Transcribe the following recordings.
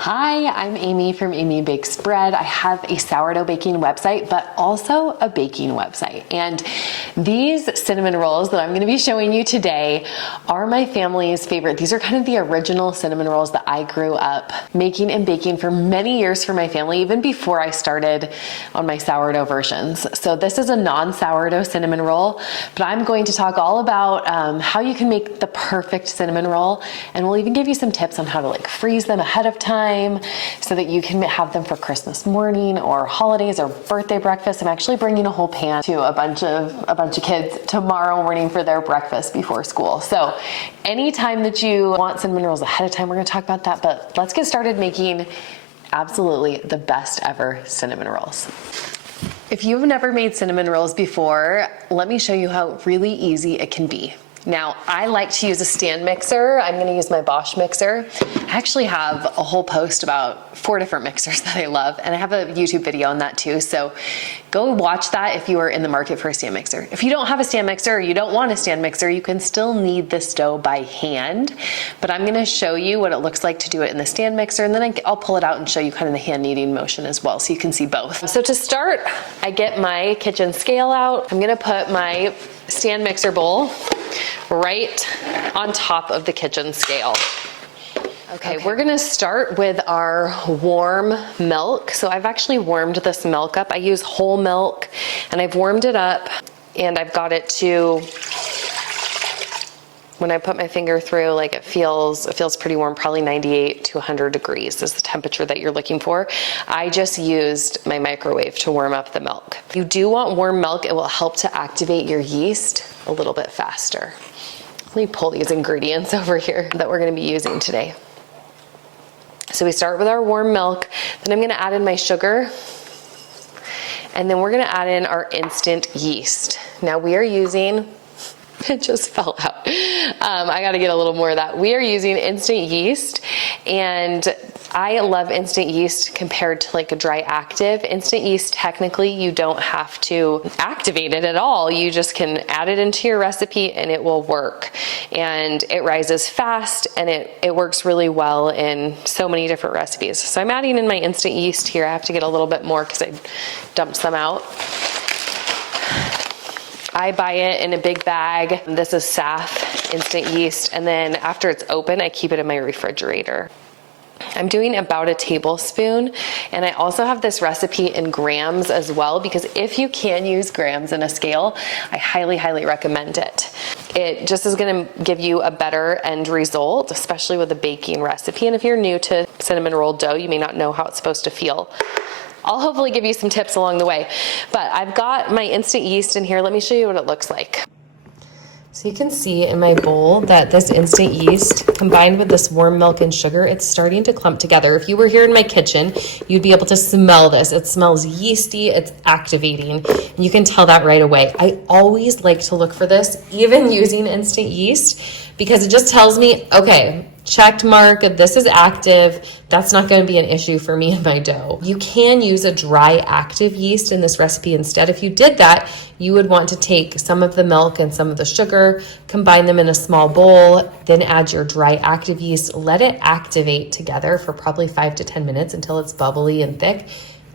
Hi, I'm Amy from Amy Bakes Bread. I have a sourdough baking website, but also a baking website. And these cinnamon rolls that I'm going to be showing you today are my family's favorite. These are kind of the original cinnamon rolls that I grew up making and baking for many years for my family, even before I started on my sourdough versions. So this is a non-sourdough cinnamon roll, but I'm going to talk all about how you can make the perfect cinnamon roll, and we'll even give you some tips on how to freeze them ahead of time so that you can have them for Christmas morning or holidays or birthday breakfast. I'm actually bringing a whole pan to a bunch of kids tomorrow morning for their breakfast before school. So anytime that you want cinnamon rolls ahead of time, we're going to talk about that, but let's get started making absolutely the best ever cinnamon rolls. If you've never made cinnamon rolls before, let me show you how really easy it can be. Now, I like to use a stand mixer. I'm gonna use my Bosch mixer. I actually have a whole post about 4 different mixers that I love, and I have a YouTube video on that too, so go watch that if you are in the market for a stand mixer. If you don't have a stand mixer or you don't want a stand mixer, you can still knead this dough by hand, but I'm gonna show you what it looks like to do it in the stand mixer, and then I'll pull it out and show you kind of the hand kneading motion as well, so you can see both. So to start, I get my kitchen scale out. I'm gonna put my stand mixer bowl right on top of the kitchen scale. Okay, we're gonna start with our warm milk. So I've actually warmed this milk up. I use whole milk, and I've warmed it up, and I've got it to, when I put my finger through, it feels pretty warm, probably 98 to 100 degrees is the temperature that you're looking for. I just used my microwave to warm up the milk. If you do want warm milk, it will help to activate your yeast a little bit faster. Let me pull these ingredients over here that we're gonna be using today. So we start with our warm milk, then I'm gonna add in my sugar, and then we're gonna add in our instant yeast. Now we are using, it just fell out. I gotta get a little more of that. We are using instant yeast, and I love instant yeast compared to a dry active. Instant yeast, technically, you don't have to activate it at all. You just can add it into your recipe and it will work. And it rises fast, and it works really well in so many different recipes. So I'm adding in my instant yeast here. I have to get a little bit more because I dumped some out. I buy it in a big bag. This is SAF instant yeast, and then after it's open, I keep it in my refrigerator. I'm doing about a tablespoon, and I also have this recipe in grams as well, because if you can use grams in a scale, I highly, highly recommend it. It just is gonna give you a better end result, especially with a baking recipe. And if you're new to cinnamon roll dough, you may not know how it's supposed to feel. I'll hopefully give you some tips along the way, but I've got my instant yeast in here. Let me show you what it looks like. So you can see in my bowl that this instant yeast combined with this warm milk and sugar, it's starting to clump together. If you were here in my kitchen, you'd be able to smell this. It smells yeasty, it's activating, and you can tell that right away. I always like to look for this, even using instant yeast, because it just tells me, okay, checked mark, this is active. That's not going to be an issue for me and my dough. You can use a dry active yeast in this recipe instead. If you did that, you would want to take some of the milk and some of the sugar, combine them in a small bowl, then add your dry active yeast, let it activate together for probably 5 to 10 minutes until it's bubbly and thick.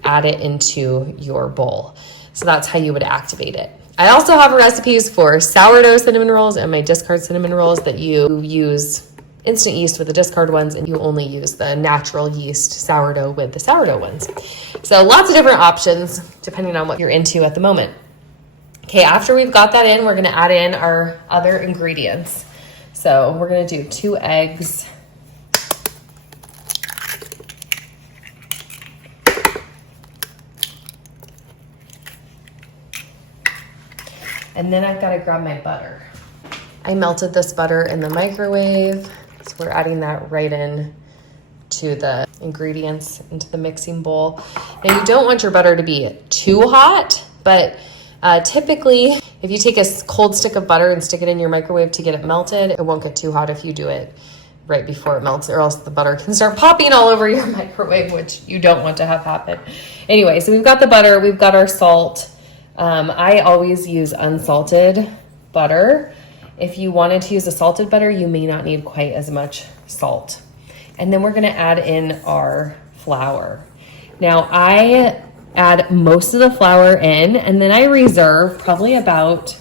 Add it into your bowl. So that's how you would activate it. I also have recipes for sourdough cinnamon rolls and my discard cinnamon rolls that you use instant yeast with the discard ones, and you only use the natural yeast sourdough with the sourdough ones. So lots of different options depending on what you're into at the moment. Okay, after we've got that in, we're gonna add in our other ingredients. So we're gonna do 2 eggs. And then I've gotta grab my butter. I melted this butter in the microwave. So we're adding that right in to the ingredients into the mixing bowl. Now you don't want your butter to be too hot, but typically if you take a cold stick of butter and stick it in your microwave to get it melted, it won't get too hot if you do it right before it melts, or else the butter can start popping all over your microwave, which you don't want to have happen. Anyway, so we've got the butter, we've got our salt. I always use unsalted butter. If you wanted to use a salted butter, you may not need quite as much salt. And then we're gonna add in our flour. Now I add most of the flour in, and then I reserve probably about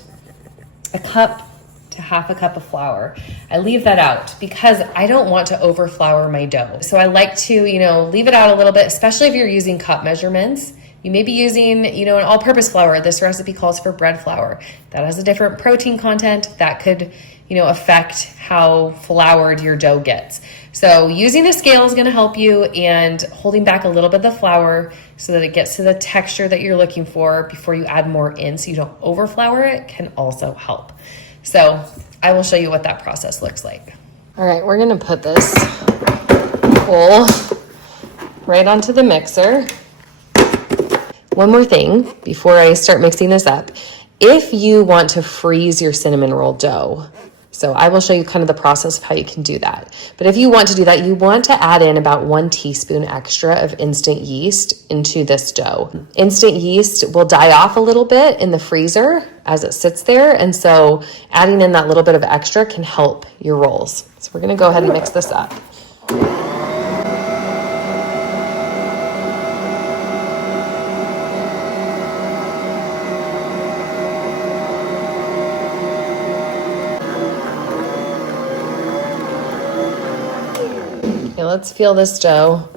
a cup to half a cup of flour. I leave that out because I don't want to over flour my dough. So I like to, leave it out a little bit, especially if you're using cup measurements. You may be using, an all-purpose flour. This recipe calls for bread flour. That has a different protein content that could, affect how floured your dough gets. So using a scale is gonna help you, and holding back a little bit of the flour so that it gets to the texture that you're looking for before you add more in so you don't over flour it can also help. So I will show you what that process looks like. All right, we're gonna put this bowl right onto the mixer. One more thing before I start mixing this up. If you want to freeze your cinnamon roll dough, so I will show you kind of the process of how you can do that. But if you want to do that, you want to add in about 1 teaspoon extra of instant yeast into this dough. Instant yeast will die off a little bit in the freezer as it sits there. And so adding in that little bit of extra can help your rolls. So we're gonna go ahead and mix this up. Let's feel this dough.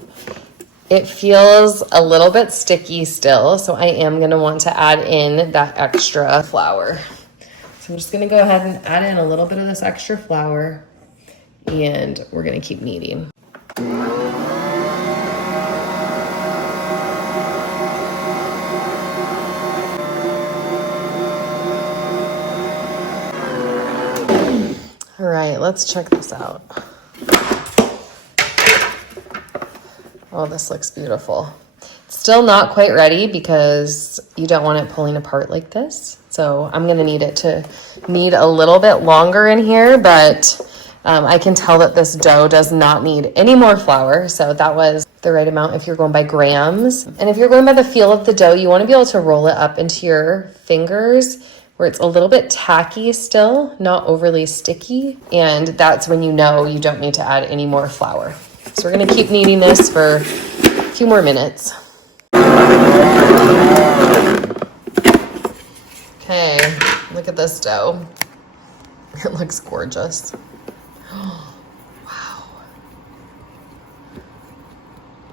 It feels a little bit sticky still, so I am going to want to add in that extra flour. So I'm just going to go ahead and add in a little bit of this extra flour, and we're going to keep kneading. All right, let's check this out. Oh, this looks beautiful. It's still not quite ready because you don't want it pulling apart like this. So I'm gonna need it to knead a little bit longer in here, but I can tell that this dough does not need any more flour. So that was the right amount if you're going by grams. And if you're going by the feel of the dough, you wanna be able to roll it up into your fingers where it's a little bit tacky still, not overly sticky. And that's when you know you don't need to add any more flour. So we're gonna keep kneading this for a few more minutes. Okay, look at this dough. It looks gorgeous. Wow.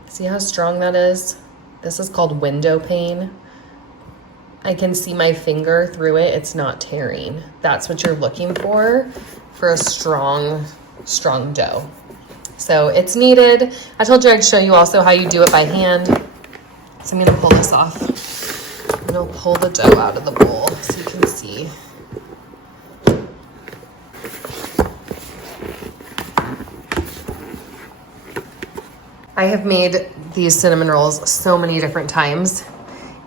See how strong that is? This is called window pane. I can see my finger through it. It's not tearing. That's what you're looking for a strong dough. So it's kneaded. I told you I'd show you also how you do it by hand. So I'm gonna pull this off. I'm gonna pull the dough out of the bowl so you can see. I have made these cinnamon rolls so many different times.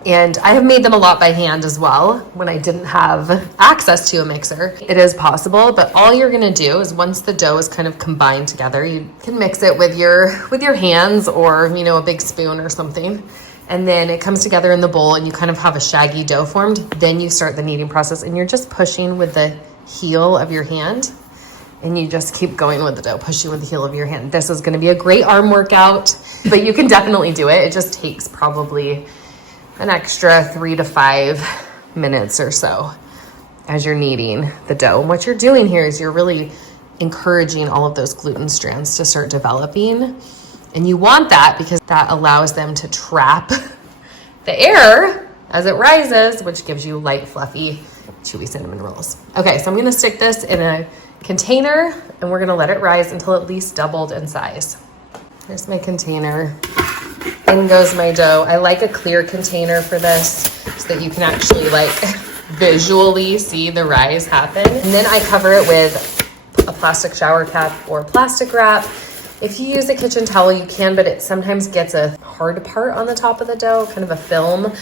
And I have made them a lot by hand as well when I didn't have access to a mixer. It is possible, but all you're gonna do is once the dough is kind of combined together, you can mix it with your hands or a big spoon or something. And then it comes together in the bowl and you kind of have a shaggy dough formed. Then you start the kneading process and you're just pushing with the heel of your hand. And you just keep going with the dough, pushing with the heel of your hand. This is gonna be a great arm workout, but you can definitely do it. It just takes probably an extra 3 to 5 minutes or so as you're kneading the dough. And what you're doing here is you're really encouraging all of those gluten strands to start developing. And you want that because that allows them to trap the air as it rises, which gives you light, fluffy, chewy cinnamon rolls. Okay, so I'm gonna stick this in a container and we're gonna let it rise until at least doubled in size. Here's my container. In goes my dough. I like a clear container for this so that you can actually visually see the rise happen. And then I cover it with a plastic shower cap or plastic wrap. If you use a kitchen towel, you can, but it sometimes gets a hard part on the top of the dough, kind of a film,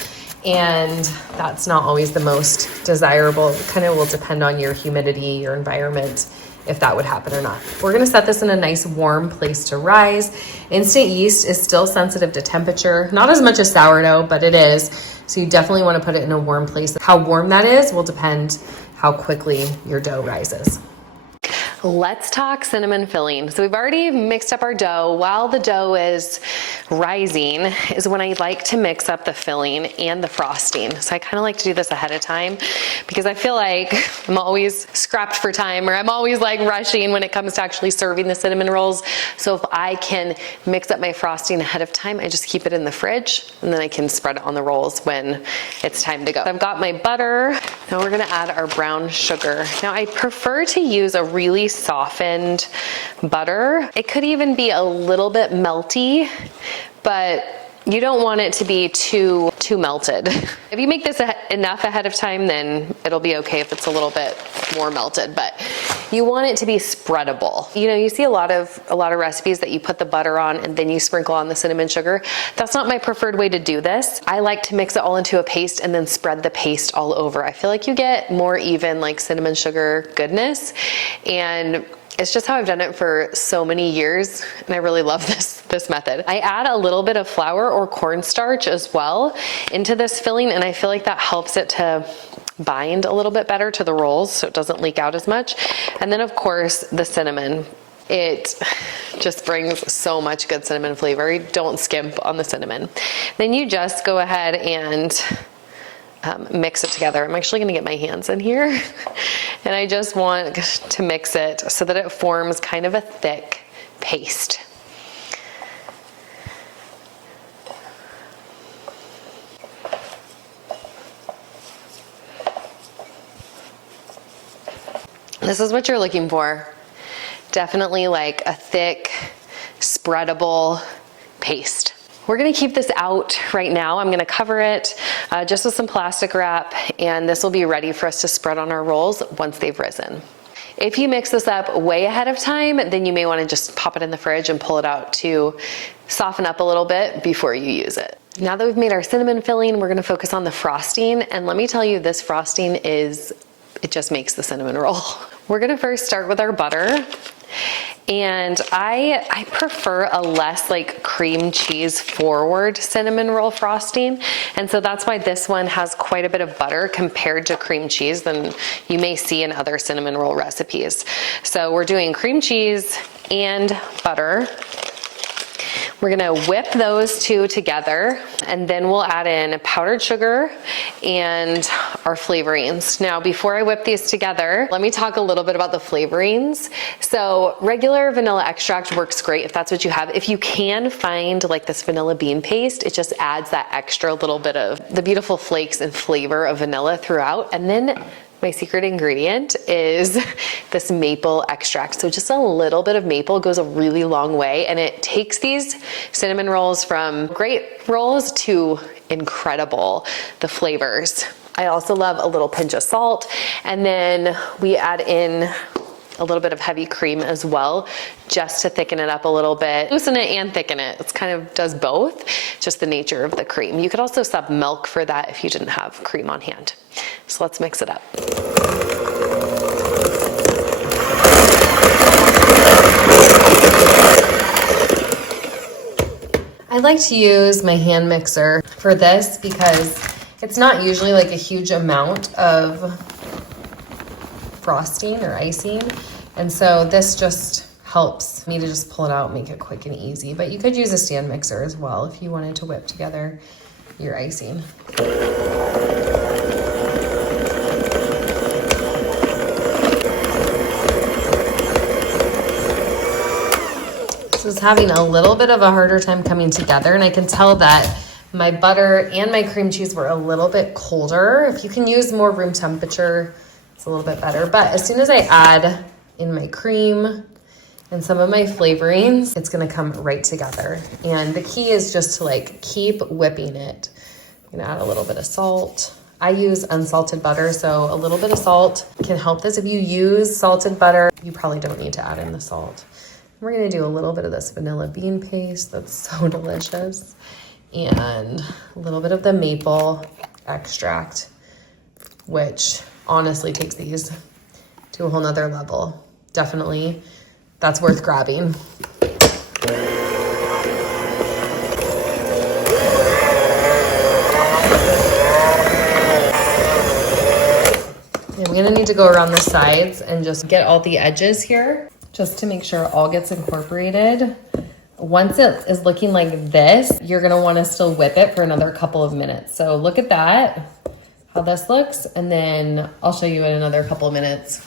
and that's not always the most desirable. It kind of will depend on your humidity, your environment, if that would happen or not. We're gonna set this in a nice warm place to rise. Instant yeast is still sensitive to temperature, not as much as sourdough, but it is. So you definitely wanna put it in a warm place. How warm that is will depend how quickly your dough rises. Let's talk cinnamon filling. So we've already mixed up our dough. While the dough is rising is when I like to mix up the filling and the frosting. So I kind of like to do this ahead of time because I feel like I'm always scrapped for time, or I'm always like rushing when it comes to actually serving the cinnamon rolls. So if I can mix up my frosting ahead of time, I just keep it in the fridge and then I can spread it on the rolls when it's time to go. I've got my butter. Now we're gonna add our brown sugar. Now I prefer to use a really softened butter. It could even be a little bit melty, but you don't want it to be too melted. If you make this enough ahead of time, then it'll be okay if it's a little bit more melted, but you want it to be spreadable. You know, you see a lot of recipes that you put the butter on and then you sprinkle on the cinnamon sugar. That's not my preferred way to do this. I like to mix it all into a paste and then spread the paste all over. I feel like you get more even like cinnamon sugar goodness, and it's just how I've done it for so many years, and I really love this method. I add a little bit of flour or cornstarch as well into this filling, and I feel like that helps it to bind a little bit better to the rolls so it doesn't leak out as much. And then of course the cinnamon. It just brings so much good cinnamon flavor. Don't skimp on the cinnamon. Then you just go ahead and mix it together. I'm actually going to get my hands in here and I just want to mix it so that it forms kind of a thick paste. This is what you're looking for. Definitely like a thick, spreadable paste. We're gonna keep this out right now. I'm gonna cover it just with some plastic wrap, and this will be ready for us to spread on our rolls once they've risen. If you mix this up way ahead of time, then you may wanna just pop it in the fridge and pull it out to soften up a little bit before you use it. Now that we've made our cinnamon filling, we're gonna focus on the frosting, and let me tell you, this frosting it just makes the cinnamon roll. We're gonna first start with our butter. And I prefer a less like cream cheese forward cinnamon roll frosting. And so that's why this one has quite a bit of butter compared to cream cheese than you may see in other cinnamon roll recipes. So we're doing cream cheese and butter. We're gonna whip those two together, and then we'll add in powdered sugar and our flavorings. Now, before I whip these together, let me talk a little bit about the flavorings. So regular vanilla extract works great if that's what you have. If you can find like this vanilla bean paste, it just adds that extra little bit of the beautiful flakes and flavor of vanilla throughout. And then my secret ingredient is this maple extract. So just a little bit of maple goes a really long way, and it takes these cinnamon rolls from great rolls to incredible, the flavors. I also love a little pinch of salt, and then we add in a little bit of heavy cream as well, just to thicken it up a little bit, loosen it and thicken it. It's kind of does both, just the nature of the cream. You could also sub milk for that if you didn't have cream on hand. So let's mix it up. I like to use my hand mixer for this because it's not usually like a huge amount of frosting or icing, and so this just helps me to just pull it out, make it quick and easy. But you could use a stand mixer as well if you wanted to whip together your icing. This is having a little bit of a harder time coming together, and I can tell that my butter and my cream cheese were a little bit colder. If you can use more room temperature, it's a little bit better. But as soon as I add in my cream and some of my flavorings, it's gonna come right together. And the key is just to like keep whipping it. I'm gonna add a little bit of salt. I use unsalted butter, so a little bit of salt can help this. If you use salted butter, you probably don't need to add in the salt. We're gonna do a little bit of this vanilla bean paste that's so delicious, and a little bit of the maple extract, which honestly takes these to a whole nother level. Definitely, that's worth grabbing. And I'm gonna need to go around the sides and just get all the edges here, just to make sure it all gets incorporated. Once it is looking like this, you're gonna wanna still whip it for another couple of minutes. So look at that, how this looks, and then I'll show you in another couple of minutes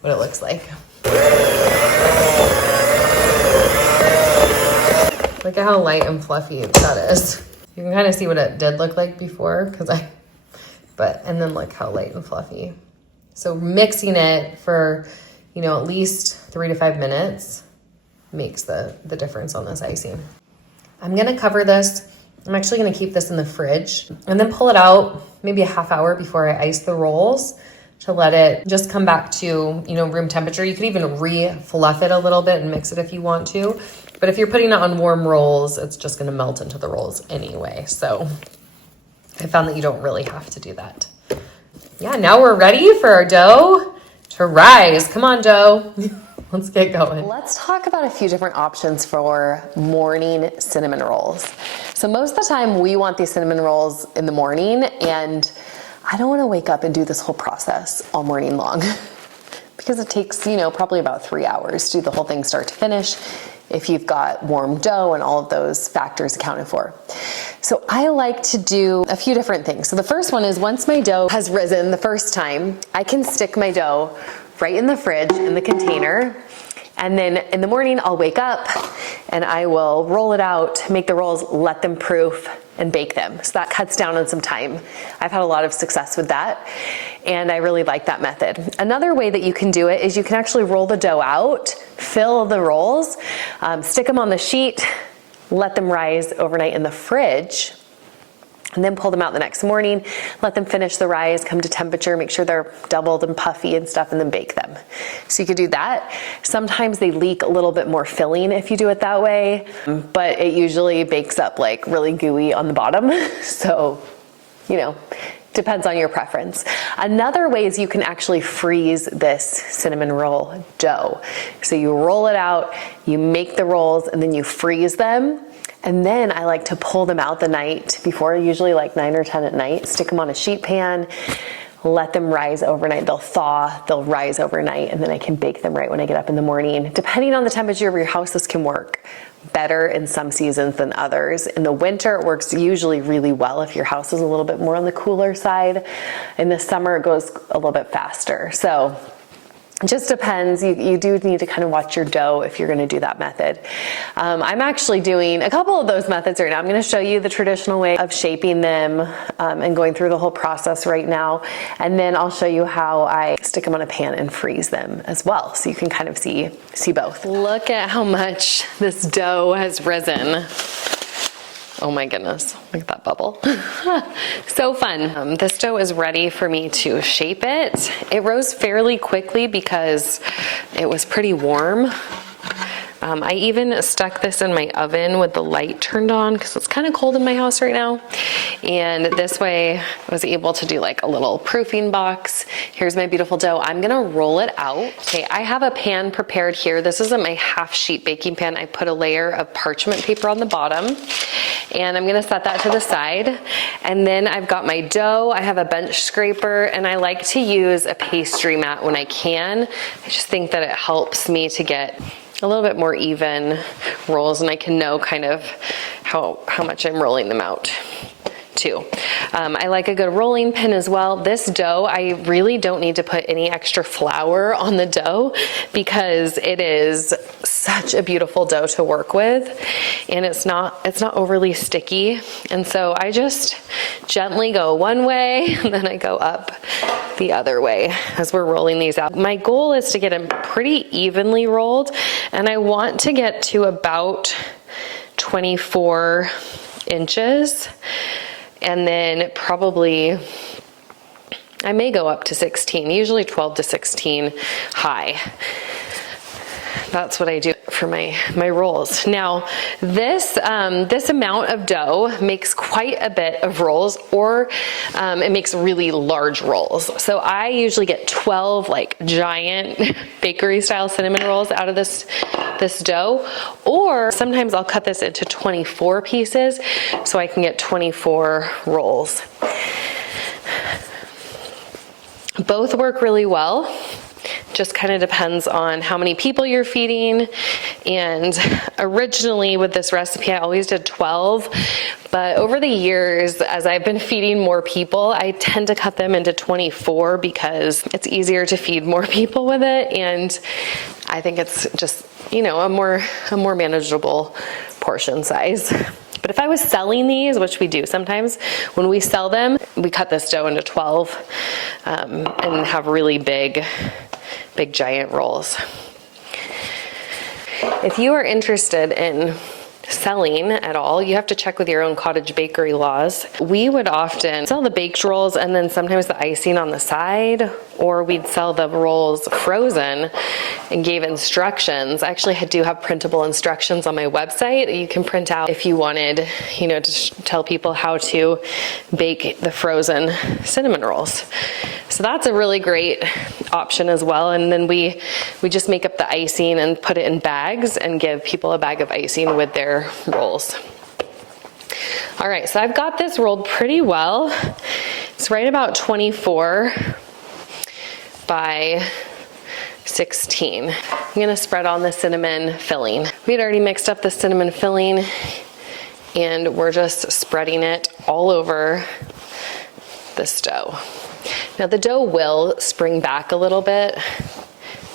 what it looks like. Look at how light and fluffy that is. You can kind of see what it did look like before, and then look how light and fluffy. So mixing it for, at least 3 to 5 minutes makes the difference on this icing. I'm gonna cover this. I'm actually gonna keep this in the fridge and then pull it out maybe a half hour before I ice the rolls to let it just come back to, room temperature. You could even re-fluff it a little bit and mix it if you want to. But if you're putting it on warm rolls, it's just gonna melt into the rolls anyway. So I found that you don't really have to do that. Yeah, now we're ready for our dough to rise. Come on, dough. Let's get going. Let's talk about a few different options for morning cinnamon rolls. So most of the time we want these cinnamon rolls in the morning, and I don't want to wake up and do this whole process all morning long because it takes, probably about 3 hours to do the whole thing start to finish if you've got warm dough and all of those factors accounted for. So I like to do a few different things. So the first one is, once my dough has risen the first time, I can stick my dough right in the fridge in the container. And then in the morning I'll wake up and I will roll it out, make the rolls, let them proof, and bake them. So that cuts down on some time. I've had a lot of success with that, and I really like that method. Another way that you can do it is you can actually roll the dough out, fill the rolls, stick them on the sheet, let them rise overnight in the fridge, and then pull them out the next morning, let them finish the rise, come to temperature, make sure they're doubled and puffy and stuff, and then bake them. So you could do that. Sometimes they leak a little bit more filling if you do it that way, but it usually bakes up like really gooey on the bottom. So, depends on your preference. Another way is you can actually freeze this cinnamon roll dough. So you roll it out, you make the rolls, and then you freeze them. And then I like to pull them out the night before, usually like 9 or 10 at night, stick them on a sheet pan, let them rise overnight. They'll thaw, they'll rise overnight, and then I can bake them right when I get up in the morning. Depending on the temperature of your house, this can work better in some seasons than others. In the winter, it works usually really well if your house is a little bit more on the cooler side. In the summer, it goes a little bit faster. So it just depends. You do need to kind of watch your dough if you're going to do that method. I'm actually doing a couple of those methods right now. I'm going to show you the traditional way of shaping them and going through the whole process right now. And then I'll show you how I stick them on a pan and freeze them as well. So you can kind of see both. Look at how much this dough has risen. Oh my goodness, look at that bubble. So fun. This dough is ready for me to shape it. It rose fairly quickly because it was pretty warm. I even stuck this in my oven with the light turned on because it's kind of cold in my house right now. And this way I was able to do like a little proofing box. Here's my beautiful dough. I'm gonna roll it out. Okay, I have a pan prepared here. This isn't my half sheet baking pan. I put a layer of parchment paper on the bottom, and I'm gonna set that to the side. And then I've got my dough. I have a bench scraper, and I like to use a pastry mat when I can. I just think that it helps me to get a little bit more even rolls, and I can know kind of how much I'm rolling them out too. I like a good rolling pin as well. This dough, I really don't need to put any extra flour on the dough because it is such a beautiful dough to work with, and it's not overly sticky. And so I just gently go one way and then I go up the other way as we're rolling these out. My goal is to get them pretty evenly rolled, and I want to get to about 24 inches. And then probably, I may go up to 16, usually 12 to 16 high. That's what I do for my rolls. Now, this amount of dough makes quite a bit of rolls, or it makes really large rolls. So I usually get 12 like giant bakery style cinnamon rolls out of this dough, or sometimes I'll cut this into 24 pieces so I can get 24 rolls. Both work really well. Just kind of depends on how many people you're feeding. And originally with this recipe, I always did 12. But over the years, as I've been feeding more people, I tend to cut them into 24 because it's easier to feed more people with it. And I think it's just, you know, a more manageable portion size. But if I was selling these, which we do sometimes, when we sell them, we cut this dough into 12 and have really big giant rolls. If you are interested in selling at all, you have to check with your own cottage bakery laws. We would often sell the baked rolls and then sometimes the icing on the side, or we'd sell the rolls frozen and gave instructions. I actually do have printable instructions on my website you can print out if you wanted, you know, to tell people how to bake the frozen cinnamon rolls. So that's a really great option as well. And then we just make up the icing and put it in bags and give people a bag of icing with their rolls. All right, so I've got this rolled pretty well. It's right about 24 by 16. I'm gonna spread on the cinnamon filling. We had already mixed up the cinnamon filling and we're just spreading it all over this dough. Now the dough will spring back a little bit.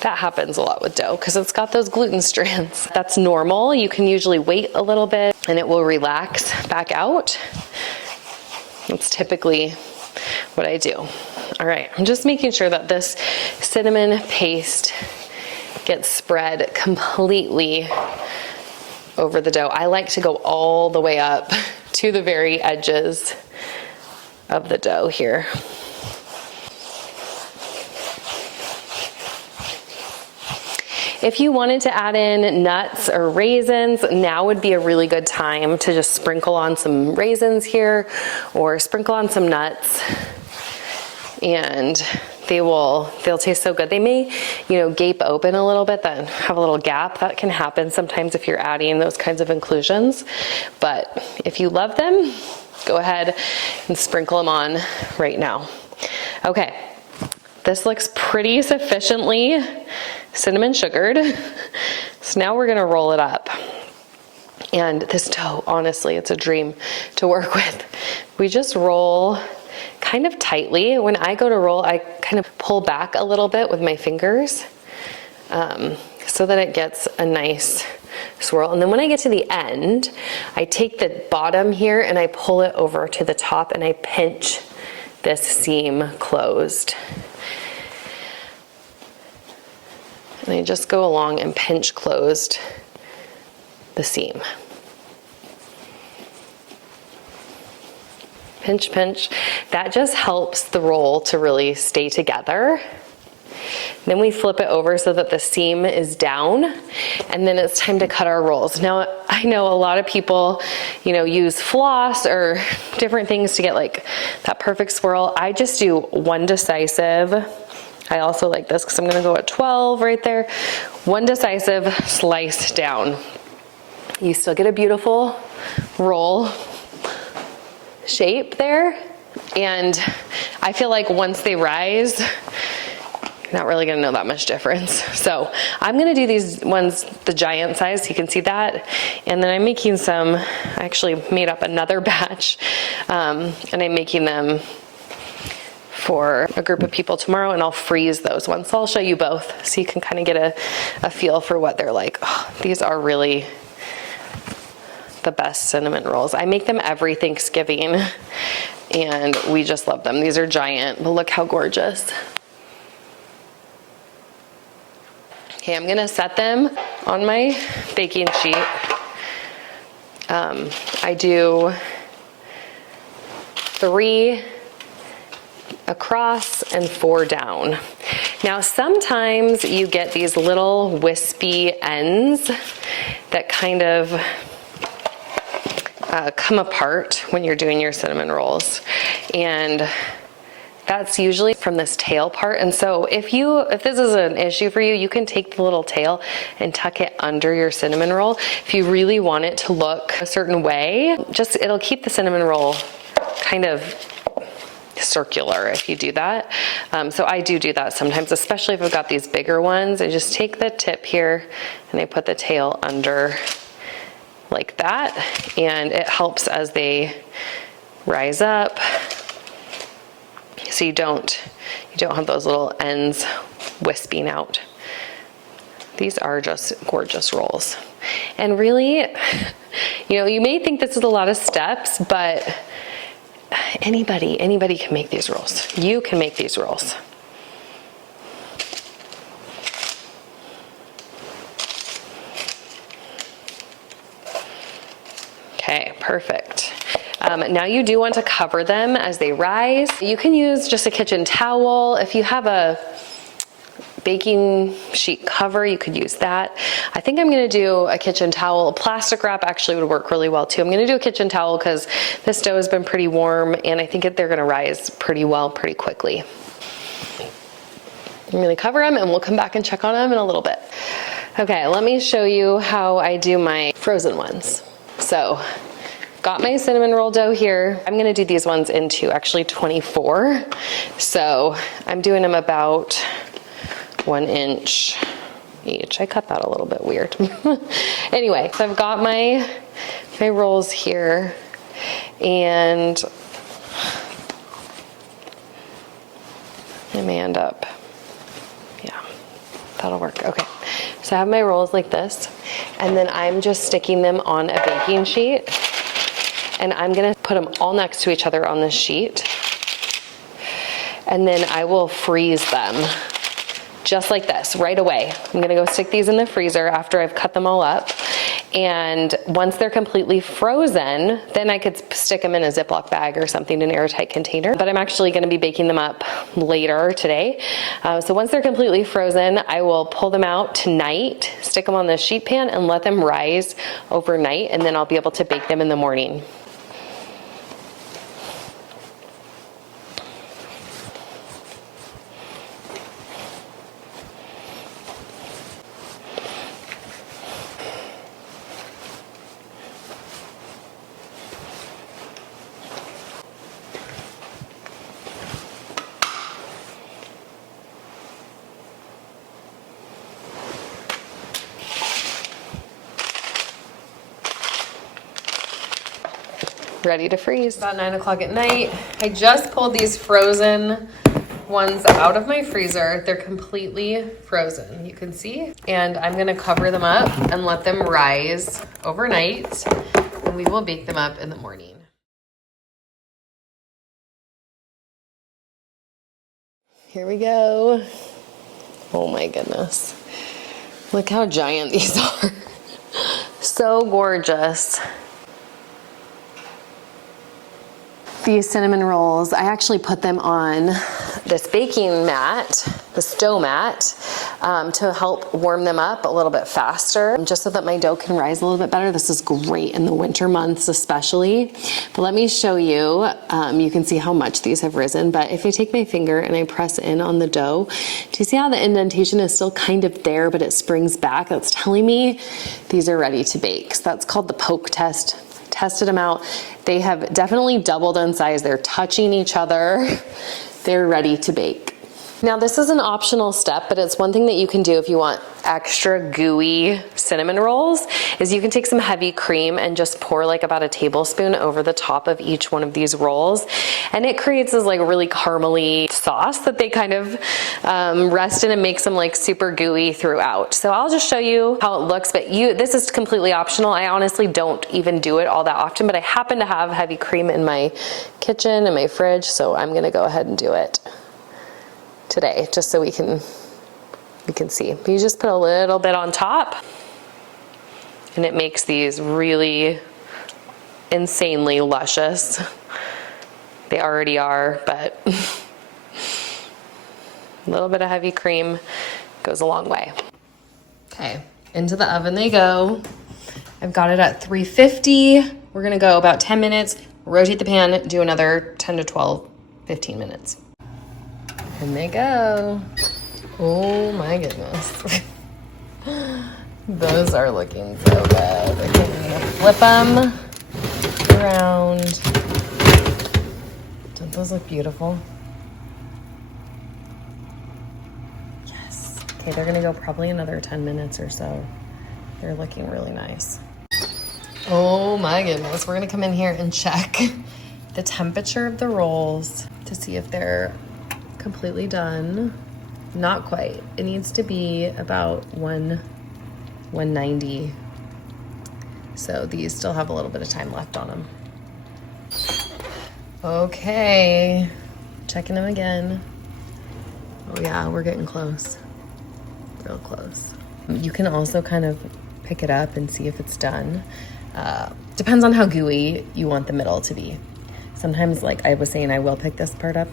That happens a lot with dough because it's got those gluten strands. That's normal. You can usually wait a little bit and it will relax back out. That's typically what I do. All right, I'm just making sure that this cinnamon paste gets spread completely over the dough. I like to go all the way up to the very edges of the dough here. If you wanted to add in nuts or raisins, now would be a really good time to just sprinkle on some raisins here or sprinkle on some nuts, and they'll taste so good. They may, you know, gape open a little bit, then have a little gap. That can happen sometimes if you're adding those kinds of inclusions. But if you love them, go ahead and sprinkle them on right now. Okay, this looks pretty sufficiently cinnamon sugared. So now we're gonna roll it up. And this dough, honestly, it's a dream to work with. We just roll kind of tightly. When I go to roll, I kind of pull back a little bit with my fingers so that it gets a nice swirl. And then when I get to the end, I take the bottom here and I pull it over to the top and I pinch this seam closed. And I just go along and pinch closed the seam. Pinch, pinch. That just helps the roll to really stay together. Then we flip it over so that the seam is down, and then it's time to cut our rolls. Now, I know a lot of people, you know, use floss or different things to get like that perfect swirl. I just do one decisive. I also like this because I'm gonna go at 12 right there. One decisive slice down. You still get a beautiful roll shape there. And I feel like once they rise, you're not really gonna know that much difference. So I'm gonna do these ones the giant size, you can see that. And then I'm making some, I actually made up another batch, and I'm making them for a group of people tomorrow, and I'll freeze those ones. So I'll show you both so you can kind of get a feel for what they're like. Oh, these are really the best cinnamon rolls. I make them every Thanksgiving and we just love them. These are giant, but look how gorgeous. Okay, I'm gonna set them on my baking sheet. I do 3 across and 4 down. Now sometimes you get these little wispy ends that kind of come apart when you're doing your cinnamon rolls, and that's usually from this tail part. And so if this is an issue for you, you can take the little tail and tuck it under your cinnamon roll. If you really want it to look a certain way, it'll keep the cinnamon roll kind of circular if you do that. So I do that sometimes, especially if I've got these bigger ones. I just take the tip here and I put the tail under like that, and it helps as they rise up, so you don't have those little ends wisping out. These are just gorgeous rolls. And really, you may think this is a lot of steps, but anybody can make these rolls. You can make these rolls. Okay, perfect. Now you do want to cover them as they rise. You can use just a kitchen towel. If you have a baking sheet cover, you could use that. I think I'm gonna do a kitchen towel. Plastic wrap actually would work really well too. I'm gonna do a kitchen towel because this dough has been pretty warm, and I think they're gonna rise pretty well, pretty quickly. I'm gonna cover them and we'll come back and check on them in a little bit. Okay, let me show you how I do my frozen ones. So, got my cinnamon roll dough here. I'm gonna do these ones into actually 24. So I'm doing them about 1 inch each. I cut that a little bit weird. Anyway, so I've got my rolls here, and I may end up, yeah, that'll work. Okay, so I have my rolls like this, and then I'm just sticking them on a baking sheet, and I'm gonna put them all next to each other on this sheet, and then I will freeze them just like this right away. I'm gonna go stick these in the freezer after I've cut them all up, and once they're completely frozen, then I could stick them in a Ziploc bag or something, in an airtight container. But I'm actually gonna be baking them up later today. So once they're completely frozen, I will pull them out tonight, stick them on the sheet pan, and let them rise overnight, and then I'll be able to bake them in the morning. Ready to freeze. About 9 o'clock at night. I just pulled these frozen ones out of my freezer. They're completely frozen, you can see. And I'm gonna cover them up and let them rise overnight, and we will bake them up in the morning. Here we go. Oh my goodness. Look how giant these are. So gorgeous. These cinnamon rolls, I actually put them on this baking mat, this dough mat, to help warm them up a little bit faster, just so that my dough can rise a little bit better. This is great in the winter months especially. But let me show you, you can see how much these have risen, but if I take my finger and I press in on the dough, do you see how the indentation is still kind of there, but it springs back? That's telling me these are ready to bake. So that's called the poke test. Tested them out. They have definitely doubled in size. They're touching each other. They're ready to bake. Now this is an optional step, but it's one thing that you can do if you want extra gooey cinnamon rolls, is you can take some heavy cream and just pour like about a tablespoon over the top of each one of these rolls. And it creates this like really caramely sauce that they kind of rest in and makes them like super gooey throughout. So I'll just show you how it looks, but this is completely optional. I honestly don't even do it all that often, but I happen to have heavy cream in my kitchen and my fridge, so I'm gonna go ahead and do it today, just so we can see. You just put a little bit on top, and it makes these really insanely luscious. They already are, but a little bit of heavy cream goes a long way. Okay, into the oven they go. I've got it at 350. We're gonna go about 10 minutes, rotate the pan, do another 10 to 12, 15 minutes. And they go. Oh my goodness. Those are looking so good. Okay, I'm gonna flip them around Don't those look beautiful? Okay, they're gonna go probably another 10 minutes or so. They're looking really nice. Oh my goodness, we're gonna come in here and check the temperature of the rolls to see if they're completely done. Not quite. It needs to be about 190. So these still have a little bit of time left on them. Okay, checking them again. Oh yeah, we're getting close. Real close. You can also kind of pick it up and see if it's done. Depends on how gooey you want the middle to be. Sometimes, like I was saying, I will pick this part up.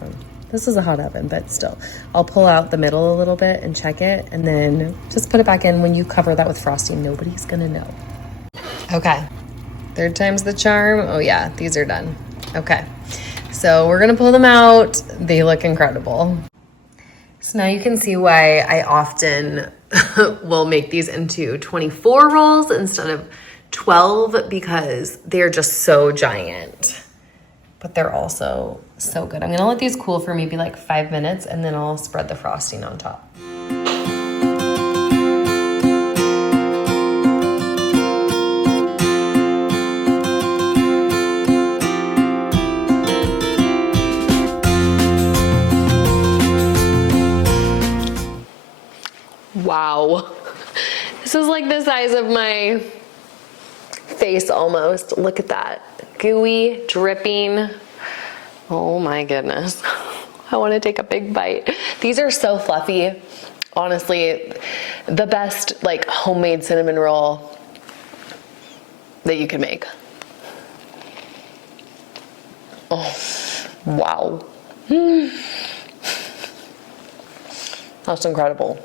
This is a hot oven, but still. I'll pull out the middle a little bit and check it, and then just put it back in. When you cover that with frosting, nobody's gonna know. Okay, third time's the charm. Oh yeah, these are done. Okay, so we're gonna pull them out. They look incredible. So now you can see why I often will make these into 24 rolls instead of 12, because they're just so giant. But they're also so good. I'm gonna let these cool for maybe like 5 minutes, and then I'll spread the frosting on top. Wow. This is like the size of my face almost. Look at that. Gooey, dripping. Oh my goodness. I want to take a big bite. These are so fluffy. Honestly, the best like homemade cinnamon roll that you can make. Oh, wow. That's incredible.